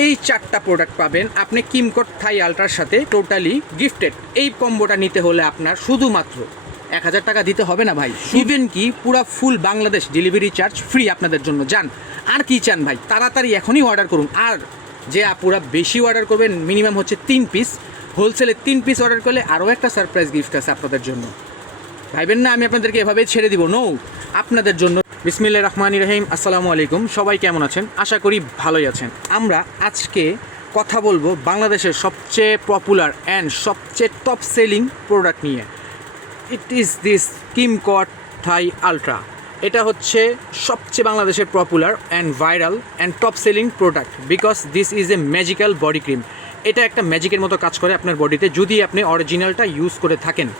এই 4টা প্রোডাক্ট পাবেন আপনি কিমকোট থাই আলট্রার সাথে টোটালি গিফটেড। এই কম্বোটা নিতে হলে আপনার শুধুমাত্র 1000 টাকা দিতে হবে না ভাই, ইভেন কি পুরা ফুল বাংলাদেশ ডেলিভারি চার্জ ফ্রি আপনাদের জন্য। যান আর কি চান ভাই, তাড়াতাড়ি এখনই অর্ডার করুন। আর যে আপুরা বেশি অর্ডার করবেন, মিনিমাম হচ্ছে 3 পিস, হোলসেলে 3 পিস অর্ডার করলে আরও একটা সারপ্রাইজ গিফট আছে আপনাদের জন্য। ভাইবেন না আমি আপনাদেরকে এভাবেই ছেড়ে দিব, নো, আপনাদের জন্য। বিসমিল্লাহির রহমানির রহিম। আসসালামু আলাইকুম, সবাই কেমন আছেন? আশা করি ভালোই আছেন। আমরা আজকে কথা বলবো বাংলাদেশের সবচেয়ে পপুলার অ্যান্ড সবচেয়ে টপ সেলিং প্রোডাক্ট নিয়ে। ইট ইজ দিস কিমকোট থাই আলট্রা। এটা হচ্ছে সবচেয়ে বাংলাদেশের popular and viral and top selling product, because this is a magical body cream. এটা একটা ম্যাজিকের মতো কাজ করে আপনার বডিতে যদি আপনি অরিজিনালটা ইউজ করে থাকেন।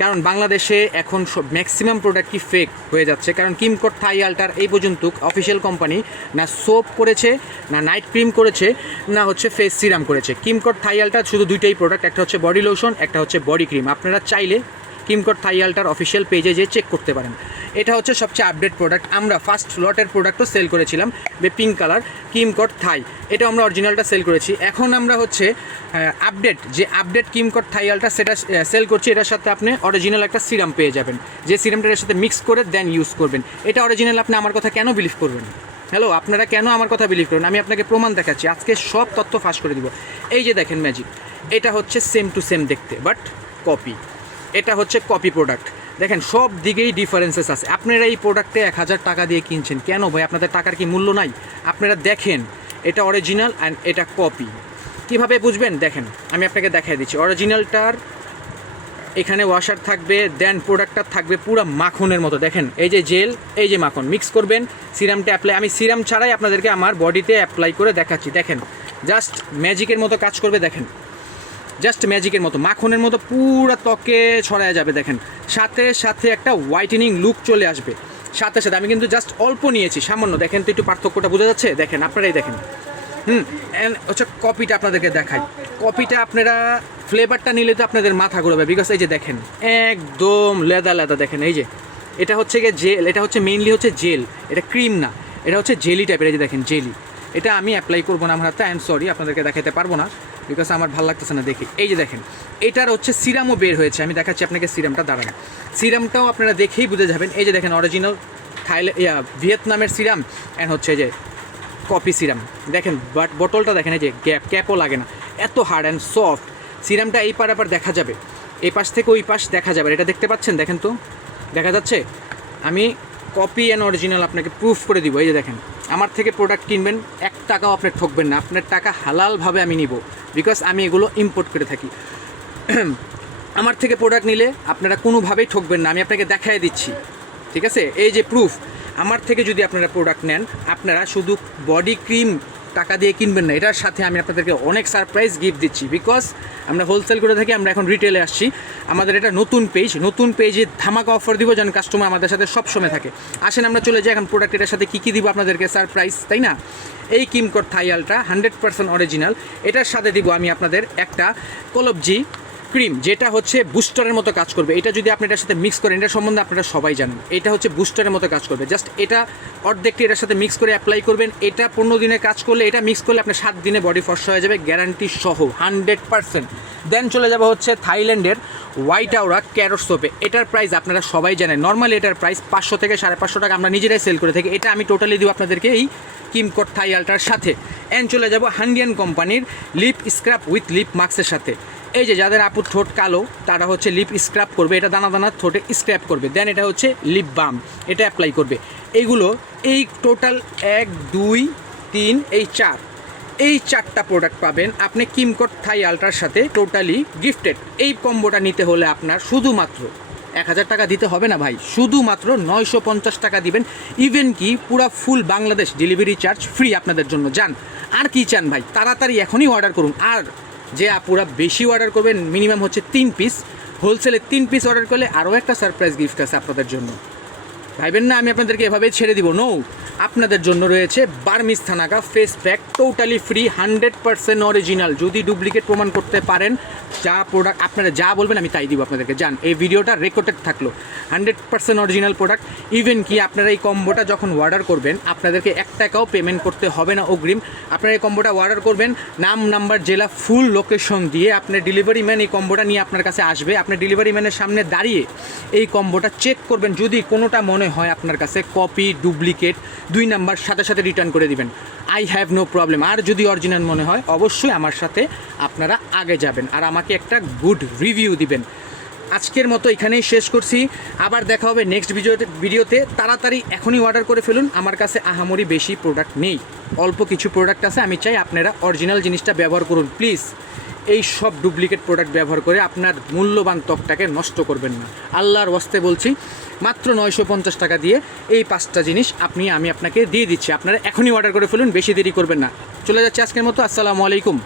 কারণ বাংলাদেশে এখন সব ম্যাক্সিমাম প্রোডাক্টই ফেক হয়ে যাচ্ছে। কারণ কিমকোট থাই আলট্রার এই পর্যন্ত অফিসিয়াল কোম্পানি না সোপ করেছে, না নাইট ক্রিম করেছে, না হচ্ছে ফেস সিরাম করেছে। কিমকোট থাই আলট্রার শুধু দুইটাই প্রোডাক্ট, একটা হচ্ছে বডি লোশন, একটা হচ্ছে বডি ক্রিম। আপনারা চাইলে কিমকোট থাই আলট্রার অফিসিয়াল পেজে যেয়ে চেক করতে পারেন। এটা হচ্ছে সবচেয়ে আপডেট প্রোডাক্ট। আমরা ফার্স্ট লটের প্রোডাক্টও সেল করেছিলাম, পিঙ্ক কালার কিমকোট থাই, এটা আমরা অরিজিনালটা সেল করেছি। এখন আমরা হচ্ছে আপডেট কিমকোট থাই আলট্রা সেটা সেল করছি। এটার সাথে আপনি অরিজিনাল একটা সিরাম পেয়ে যাবেন, যে সিরামটা এর সাথে মিক্স করে দেন ইউজ করবেন। এটা অরিজিনাল। আপনি আমার কথা কেন বিলিভ করবেন? হ্যালো, আপনারা কেন আমার কথা বিলিভ করবেন? আমি আপনাকে প্রমাণ দেখাচ্ছি, আজকে সব তথ্য ফাঁস করে দিব। এই যে দেখেন ম্যাজিক, এটা হচ্ছে সেম টু সেম দেখতে, বাট কপি। এটা হচ্ছে কপি প্রোডাক্ট। দেখেন সব দিকেই ডিফারেন্সেস আছে। আপনারা এই প্রোডাক্টে 1000 টাকা দিয়ে কিনছেন কেন ভাই? আপনাদের টাকার কি মূল্য নাই? আপনারা দেখেন এটা অরিজিনাল অ্যান্ড এটা কপি। কীভাবে বুঝবেন? দেখেন আমি আপনাকে দেখাই দিচ্ছি। অরিজিনালটার এখানে ওয়াশার থাকবে, দেন প্রোডাক্টটা থাকবে পুরো মাখনের মতো। দেখেন এই যে জেল, এই যে মাখন, মিক্স করবেন, সিরামটা অ্যাপ্লাই। আমি সিরাম ছাড়াই আপনাদেরকে আমার বডিতে অ্যাপ্লাই করে দেখাচ্ছি। দেখেন জাস্ট ম্যাজিকের মতো কাজ করবে। দেখেন জাস্ট ম্যাজিকের মতো, মাখনের মতো পুরো ত্বকে ছড়ায় যাবে। দেখেন সাথে সাথে একটা হোয়াইটেনিং লুক চলে আসবে সাথে সাথে। আমি কিন্তু জাস্ট অল্প নিয়েছি, সামান্য। দেখেন তো একটু পার্থক্যটা বোঝা যাচ্ছে? দেখেন আপনারাই দেখেন। হচ্ছে কপিটা আপনাদেরকে দেখাই। কপিটা আপনারা ফ্লেভারটা নিলে তো আপনাদের মাথা ঘুরবে, বিকজ এই যে দেখেন একদম লেদা লেদা। দেখেন এই যে এটা হচ্ছে গিয়ে জেল, এটা হচ্ছে মেইনলি হচ্ছে জেল, এটা ক্রিম না, এটা হচ্ছে জেলি টাইপের। এই যে দেখেন জেলি, এটা আমি অ্যাপ্লাই করবো না আমার হাতে, আই এম সরি, আপনাদেরকে দেখাতে পারবো না বিকজ আমার ভালো লাগতেছে না দেখি। এই যে দেখেন এটার হচ্ছে সিরামও বের হয়েছে, আমি দেখাচ্ছি আপনাকে সিরামটা। দাঁড়ান, সিরামটাও আপনারা দেখেই বুঝে যাবেন। এই যে দেখেন অরিজিনাল ভিয়েতনামের সিরাম অ্যান্ড হচ্ছে যে কপি সিরাম। দেখেন বাট বোতলটা দেখেন, এই যে ক্যাপও লাগে না, এত হার্ড অ্যান্ড সফট। সিরামটা এই পার আবার দেখা যাবে, এই পাশ থেকে ওই পাশ দেখা যাবে। এটা দেখতে পাচ্ছেন? দেখেন তো, দেখা যাচ্ছে? আমি কপি অ্যান্ড অরিজিনাল আপনাকে প্রুফ করে দিব। এই যে দেখেন, আমার থেকে প্রোডাক্ট কিনবেন 1 টাকাও আপনি ঠকবেন না। আপনার টাকা হালালভাবে আমি নিব, বিকজ আমি এগুলো ইম্পোর্ট করে থাকি। আমার থেকে প্রোডাক্ট নিলে আপনারা কোনোভাবেই ঠকবেন না, আমি আপনাকে দেখাই দিচ্ছি। ঠিক আছে, এই যে প্রুফ। আমার থেকে যদি আপনারা প্রোডাক্ট নেন, আপনারা শুধু বডি ক্রিম টাকা দিয়ে কিনবেন না, এটার সাথে আমি আপনাদেরকে অনেক সারপ্রাইজ গিফট দিচ্ছি। বিকজ আমরা হোলসেল করে থাকি, আমরা এখন রিটেলে আসছি। আমাদের এটা নতুন পেজে ধামাকা অফার দিব, যেন কাস্টমার আমাদের সাথে সবসময় থাকে। আসেন আমরা চলে যাই এখন প্রোডাক্ট এটার সাথে কী কী দিব আপনাদেরকে সারপ্রাইজ, তাই না? এই কিমকোট থাই আলট্রা 100% অরিজিনাল। এটার সাথে দিব আমি আপনাদের একটা কলবজি ক্রিম, যেটা হচ্ছে বুস্টারের মতো কাজ করবে। এটা যদি আপনি এটার সাথে মিক্স করেন, এটার সম্বন্ধে আপনারা সবাই জানেন, এটা হচ্ছে বুস্টারের মতো কাজ করবে। জাস্ট এটা অর্ধেকটি এটার সাথে মিক্স করে অ্যাপ্লাই করবেন। এটা 15 দিনে কাজ করলে, এটা মিক্স করলে আপনার 7 দিনে বডি ফর্সা হয়ে যাবে, গ্যারান্টি সহ 100%। দেন চলে যাবো হচ্ছে থাইল্যান্ডের হোয়াইট আওরা ক্যারট সোপে। এটার প্রাইস আপনারা সবাই জানেন, নর্মালি এটার প্রাইস 500 থেকে 550 টাকা আমরা নিজেরাই সেল করে থাকি। এটা আমি টোটালি দিব আপনাদেরকে এই কিমকোট থাই আলট্রার সাথে। অ্যান্ড চলে যাবো হান্ডিয়ান কোম্পানির লিপ স্ক্রাব উইথ লিপ মাস্কের সাথে। এই যে যাদের আপুর ঠোঁট কালো, তারা হচ্ছে লিপ স্ক্রাব করবে, এটা দানা দানা ঠোঁটে স্ক্র্যাপ করবে। দেন এটা হচ্ছে লিপ বাম, এটা অ্যাপ্লাই করবে। এইগুলো এই টোটাল 1 2 3 এই 4টা প্রোডাক্ট পাবেন আপনি কিমকোট থাই আলট্রার সাথে টোটালি গিফটেড। এই কম্বোটা নিতে হলে আপনার শুধুমাত্র 1000 টাকা দিতে হবে না ভাই, শুধুমাত্র 950 টাকা দিবেন। ইভেন কি পুরা ফুল বাংলাদেশ ডেলিভারি চার্জ ফ্রি আপনাদের জন্য। যান আর কি চান ভাই, তাড়াতাড়ি এখনই অর্ডার করুন। আর যে আপুরা বেশি অর্ডার করবেন, মিনিমাম হচ্ছে 3 পিস, হোলসেলে 3 পিস অর্ডার করলে আরও একটা সারপ্রাইজ গিফট আছে আপনাদের জন্য। ভাইবেন না আমি আপনাদেরকে এভাবেই ছেড়ে দিব, নো, আপনাদের জন্য রয়েছে Burmese thanaka face pack, totally free, 100% original. যদি ডুপ্লিকেট প্রমাণ করতে পারেন, যা প্রোডাক্ট আপনারা যা বলবেন আমি তাই দিব আপনাদেরকে। যান, এই ভিডিওটা রেকর্ডেড থাকলো, 100% অরিজিনাল প্রোডাক্ট। ইভেন কি আপনারা এই কম্বোটা যখন অর্ডার করবেন আপনাদেরকে 1 টাকাও পেমেন্ট করতে হবে না অগ্রিম। আপনারা এই কম্বোটা অর্ডার করবেন, নাম, নাম্বার, জেলা, ফুল লোকেশন দিয়ে আপনার ডেলিভারি ম্যান এই কম্বোটা নিয়ে আপনার কাছে আসবে। আপনার ডেলিভারি ম্যানের সামনে দাঁড়িয়ে এই কম্বোটা চেক করবেন, যদি কোনোটা মনে হয় আপনার কাছে কপি, ডুপ্লিকেট, 2 নাম্বার সাথে সাথে রিটার্ন করে দিবেন। I have no problem. আর যদি অরিজিনাল মনে হয় অবশ্যই আমার সাথে আপনারা আগে যাবেন আর আমাকে একটা গুড রিভিউ দিবেন। আজকের মতো এখানেই শেষ করছি, আবার দেখা হবে নেক্সট ভিডিওতে। তাড়াতাড়ি এখনই অর্ডার করে ফেলুন। আমার কাছে আহামরি বেশি প্রোডাক্ট নেই, অল্প কিছু প্রোডাক্ট আছে। আমি চাই আপনারা অরিজিনাল জিনিসটা ব্যবহার করুন প্লিজ। এই সব ডুপ্লিকেট প্রোডাক্ট ব্যবহার করে আপনার মূল্যবান ত্বকটাকে নষ্ট করবেন না। আল্লাহর ওয়াস্তে বলছি, মাত্র 950 টাকা দিয়ে এই 5টা জিনিস আমি আপনাকে দিয়ে দিচ্ছি। আপনারা এখনই অর্ডার করে ফেলুন, বেশি দেরি করবেন না। চলে যাচ্ছে আজকের মতো। আসসালামু আলাইকুম।